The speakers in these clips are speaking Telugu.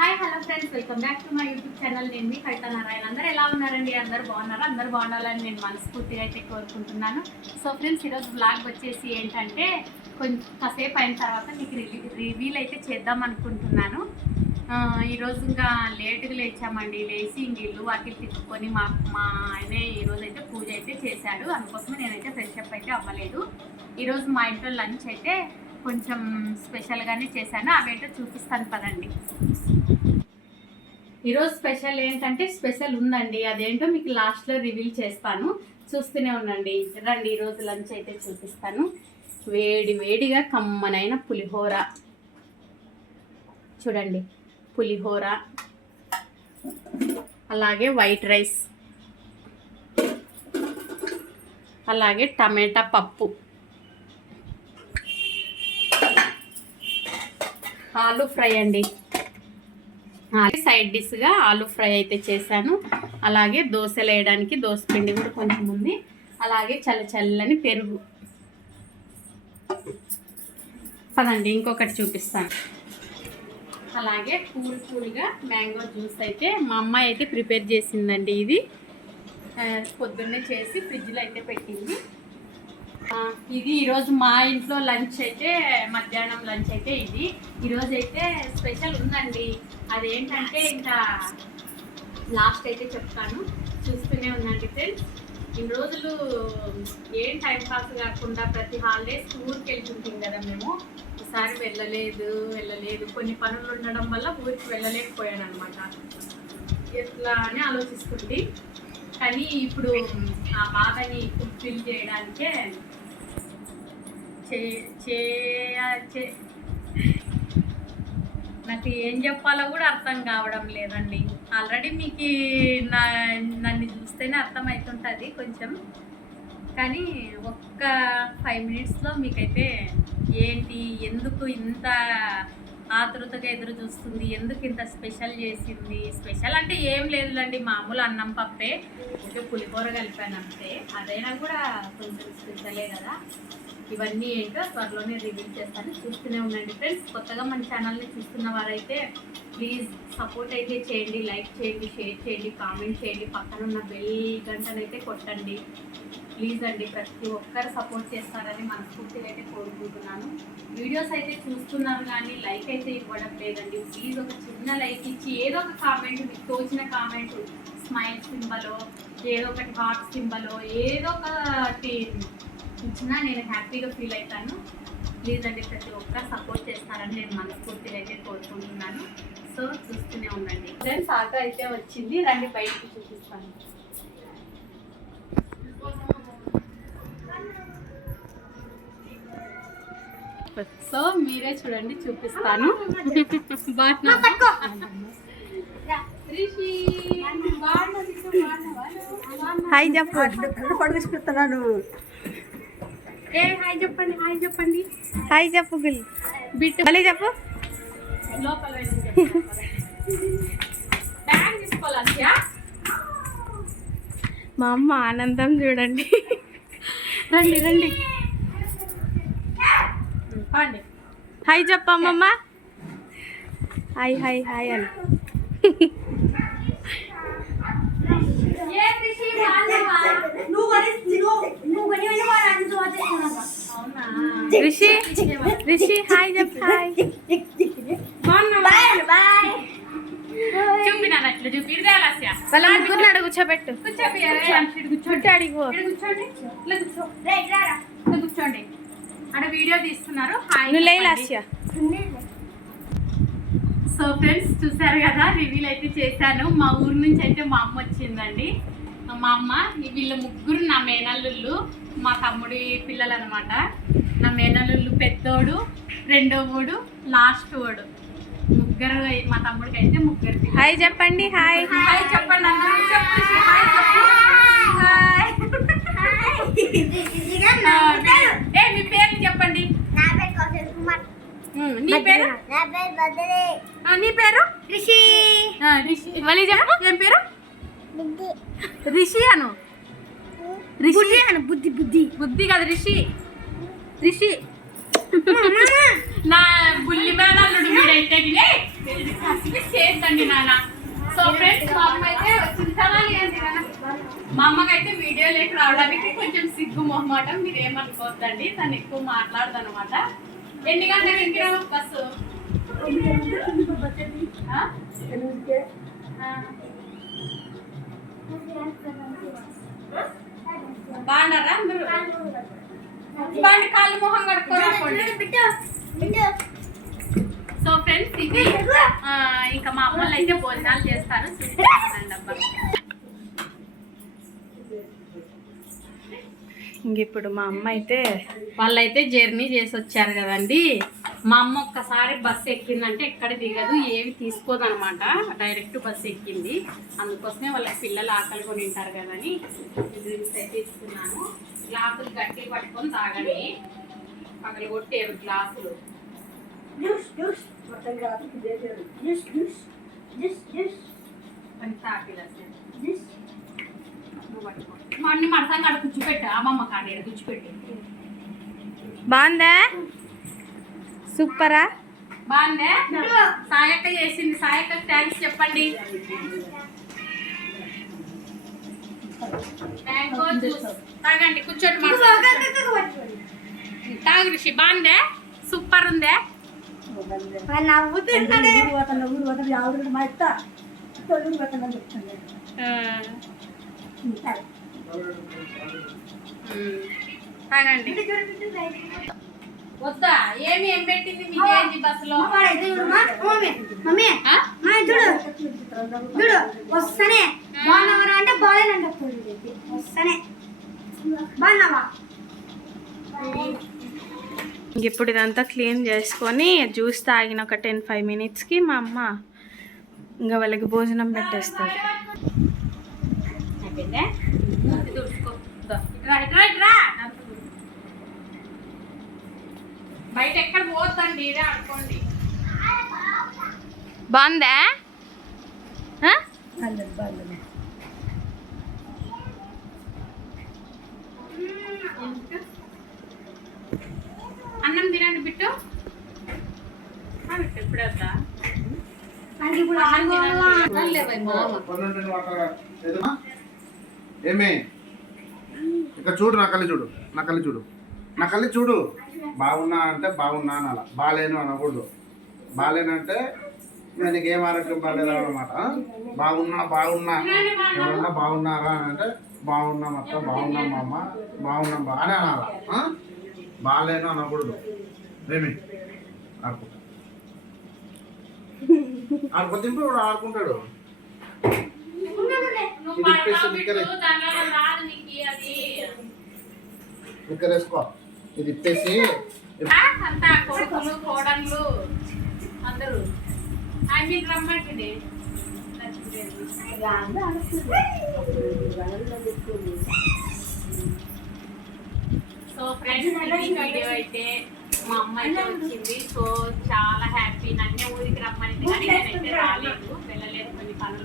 Hi hello friends, welcome back to my YouTube channel. నేను మీ కవిత నారాయణ. అందరూ ఎలా ఉన్నారండి? అందరూ బాగున్నారా? అందరూ బాగుండాలని నేను మనస్ఫూర్తిగా అయితే కోరుకుంటున్నాను. సో ఫ్రెండ్స్, ఈరోజు బ్లాగ్ వచ్చేసి ఏంటంటే కొంచెం కాసేపు అయిన తర్వాత మీకు రివీల్ అయితే చేద్దాం అనుకుంటున్నాను. ఈరోజు ఇంకా లేటుగా లేచామండి. లేచి ఇంక ఇల్లు వాటికి తిప్పుకొని మా ఆయనే ఈరోజు అయితే పూజ అయితే చేశాడు. అందుకోసమే నేనైతే ఫ్రెష్ అప్ అయితే అవ్వలేదు. ఈరోజు మా ఇంట్లో లంచ్ అయితే కొంచెం స్పెషల్గానే చేశాను. అవేంటో చూపిస్తాను పదండి. ఈరోజు స్పెషల్ ఏంటంటే స్పెషల్ ఉందండి. అదేంటో మీకు లాస్ట్లో రివీల్ చేస్తాను, చూస్తూనే ఉండండి. రండి, ఈరోజు లంచ్ అయితే చూపిస్తాను. వేడి వేడిగా కమ్మనైన పులిహోర చూడండి, పులిహోర, అలాగే వైట్ రైస్, అలాగే టమాటా పప్పు, ఆలు ఫ్రై అండి. సైడ్ డిష్గా ఆలు ఫ్రై అయితే చేశాను. అలాగే దోశలు వేయడానికి దోశ పిండి కూడా కొంచెం ఉంది. అలాగే చల్లని పెరుగు. పదండి ఇంకొకటి చూపిస్తాను. అలాగే కూల్గా మ్యాంగో జ్యూస్ అయితే మా అమ్మాయి అయితే ప్రిపేర్ చేసిందండి. ఇది పొద్దున్నే చేసి ఫ్రిడ్జ్లో అయితే పెట్టింది. ఇది ఈరోజు మా ఇంట్లో లంచ్ అయితే, మధ్యాహ్నం లంచ్ అయితే ఇది. ఈరోజు అయితే స్పెషల్ ఉందండి. అదేంటంటే ఇంకా లాస్ట్ అయితే చెప్తాను, చూస్తూనే ఉందండి ఫ్రెండ్స్. ఇన్ని రోజులు ఏం టైం పాస్ కాకుండా ప్రతి హాలిడేస్ ఊరికి వెళ్తుంటాం కదా మేము. ఒకసారి వెళ్ళలేదు కొన్ని పనులు ఉండడం వల్ల ఊరికి వెళ్ళలేకపోయాను అనమాట. ఎట్లా అని ఆలోచిస్తుంది. కానీ ఇప్పుడు ఆ బాధని ఫుల్ఫిల్ చేయడానికే నాకు ఏం చెప్పాలో కూడా అర్థం కావడం లేదండి. ఆల్రెడీ మీకు నన్ను చూస్తేనే అర్థమవుతుంటుంది కొంచెం. కానీ ఒక్క 5 మినిట్స్లో మీకైతే ఏంటి, ఎందుకు ఇంత ఆతృతగా ఎదురు చూస్తుంది, ఎందుకు ఇంత స్పెషల్ చేసింది. స్పెషల్ అంటే ఏం లేదులండి, మామూలు అన్నం పప్పే, ఇంకా పులిహోర కలిపాను అంతే. అదైనా కూడా కొంచెం స్పెషలే కదా. ఇవన్నీ ఏంటో త్వరలోనే రివీల్ చేస్తాను, చూస్తూనే ఉండండి ఫ్రెండ్స్. కొత్తగా మన ఛానల్ని చూస్తున్న వారైతే ప్లీజ్ సపోర్ట్ అయితే చేయండి, లైక్ చేయండి, షేర్ చేయండి, కామెంట్ చేయండి, పక్కన ఉన్న బెల్ గంటనైతే కొట్టండి ప్లీజ్ అండి. ప్రతి ఒక్కరు సపోర్ట్ చేస్తారని మనస్ఫూర్తిగా అయితే కోరుకుంటున్నాను. వీడియోస్ అయితే చూస్తున్నారు కానీ లైక్ అయితే ఇవ్వడం లేదండి. ప్లీజ్ ఒక చిన్న లైక్ ఇచ్చి ఏదో ఒక కామెంట్, మీకు తోచిన కామెంట్, స్మైల్ సింబలో, ఏదో ఒకటి హార్ట్ సింబలో, ఏదో ఒకటి ఇచ్చినా నేను హ్యాపీగా ఫీల్ అవుతాను. ప్లీజ్ అండి, ప్రతి ఒక్కరు సపోర్ట్ చేస్తారని నేను మనస్ఫూర్తిగా అయితే కోరుకుంటున్నాను. సో చూస్తూనే ఉండండి ఫ్రెండ్స్. ఆటో అయితే వచ్చింది, రండి బయటికి చూపిస్తాను. సో మీరే చూడండి, చూపిస్తాను. హాయ్ చెప్పు, పడుకున్నాను. హాయ్ చెప్పండి, హాయ్ చెప్పండి, హాయ్ చెప్పు బిల్ బిట్ మళ్ళీ చెప్పు. లోపల బ్యాగ్ తీసుకోవాలి. మా అమ్మ ఆనందం చూడండి. రండి రండి. హాయ్ చెప్పు అమ్మమ్మ. హాయ్ హాయ్ హాయ్ అని. రిషి రిషి హాయ్ చెప్పు. హాయ్ చూపినట్లు చూపి వాళ్ళ ముగ్గురు కూర్చోబెట్టు. కూర్చోండి అడిగో, కూర్చోండి, కూర్చోండి. అక్కడ వీడియో తీస్తున్నారు. సో ఫ్రెండ్స్, చూసారు కదా, రివీల్ అయితే చేశాను. మా ఊరు నుంచి అయితే మా అమ్మ వచ్చిందండి. మా అమ్మ, వీళ్ళ ముగ్గురు నా మేనల్లుళ్ళు, మా తమ్ముడి పిల్లలు అనమాట. నా మేనల్లుళ్ళు పెద్దోడు, రెండో ఓడు, లాస్ట్ ఓడు, ముగ్గురు. మా తమ్ముడికి అయితే ముగ్గురు. హాయ్ చెప్పండి. హాయ్ హాయ్ చెప్పండి. మీ పేరు చెప్పండి. నీ పేరు? నీ పేరు రిషి. రిషి. మళ్ళీ చెప్పు, ఏం పేరు? రిషి అను. రిషి అను. బుద్ధి బుద్ధి బుద్ధి కదా, రిషి. రిషి నా బుల్లి మేనల్లుడు మీరైతే కూర్చోండి నాన్న. సో ఫ్రెండ్స్ మా అమ్మ అయితే వచ్చింది కదా లేదండి నాన్న. మా అమ్మకైతే వీడియోలోకి రావడానికి కొంచెం సిగ్గు మొహమాటం, మీరు ఏమనుకోవద్దండి. తను ఎక్కువ మాట్లాడదు అనమాట. ఎన్ని గంటలకు ఎక్కినావు బస్సు? బాగున్నారా అందరూ? బాగుంది, కాళ్ళు మొహం కడుక్కోండి. సో ఫ్రెండ్స్ ఇది ఇంకా మా అమ్మలు అయితే భోజనాలు చేస్తారు, చూస్తానండి అబ్బా. ఇంకిప్పుడు మా అమ్మ అయితే వాళ్ళైతే జర్నీ చేసి వచ్చారు కదండి. మా అమ్మ ఒక్కసారి బస్సు ఎక్కిందంటే ఎక్కడ దిగదు, ఏవి తీసుకోదు అనమాట. డైరెక్ట్ బస్సు ఎక్కింది. అందుకోసమే వాళ్ళ పిల్లలు ఆకలి కొని ఉంటారు కదని డ్రింక్స్ అయితే ఇస్తున్నాను. గ్లాసులు గట్టి పట్టుకొని తాగండి, పగలు కొట్టేరు గ్లాసులు. అన్ని మడసం కాడ కూర్చోపెట్టు, అమ్మమ్మ కాడ కూర్చోపెట్టి. బాగుందా? సూపరా? బాగుందే? సాయక్క చేసింది, సాయక్క థ్యాంక్స్ చెప్పండి. తాగండి, కూర్చోండి, తాగు ఋషి. బాగుందే? సూపర్ ఉందే? తాగండి. వద్దా? ఏం పెట్టింది మీ జేజీ బస్సులో? వస్తానే బాగున్నావరా అంటే బాగాలేనంట. వస్తానే బాగున్నావా? ఇప్పుడు ఇదంతా క్లీన్ చేసుకొని జ్యూస్ తాగిన ఒక 10-5 మినిట్స్కి మా అమ్మ ఇంకా వాళ్ళకి భోజనం పెట్టేస్తుంది. అయిపోయిందే? బయట ఎక్కడ పోతండి, ఇదే ఆడుకోండి. బాగుందా? అన్నం తినండి బిట్టు. బిట్టు ఇప్పుడు వద్దా? ఏమే ఇక్కడ చూడు, నా కళ్ళు చూడు, నా కళ్ళు చూడు, నా కళ్ళు చూడు. బాగున్నా అంటే బాగున్నా అనాల, బాగాలేను అనకూడదు. బాగాలేనంటే నీకు ఏం ఆరోగ్యం బాగాలేదు అనమాట. బాగున్నా బాగున్నా ఎవరన్నా బాగున్నారా అని అంటే బాగున్నాం అక్క, బాగున్నాం మా అమ్మ, బాగున్నాం బాగానే అనాల. బాగాలేను అనకూడదు. ఏమి ఆడుకుంటా ఆడుకొద్దింపు ఇప్పుడు ఆడుకుంటాడు. ఇక్కడ వేసుకో, ఇది ఇప్పేసి అంతా కొడుకులు కోడళ్ళు అందరూ రమ్మంటుండే. సో ఫ్రెండ్స్ వీడియో అయితే మా అమ్మ అయితే వచ్చింది. సో చాలా హ్యాపీ. నన్నే ఊరికి రమ్మని కానీ నేనైతే రాలేదు, వెళ్ళలేదు. కొన్ని పనులు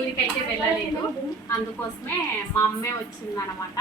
ఊరికైతే వెళ్ళలేదు. అందుకోసమే మా అమ్మే వచ్చింది అనమాట.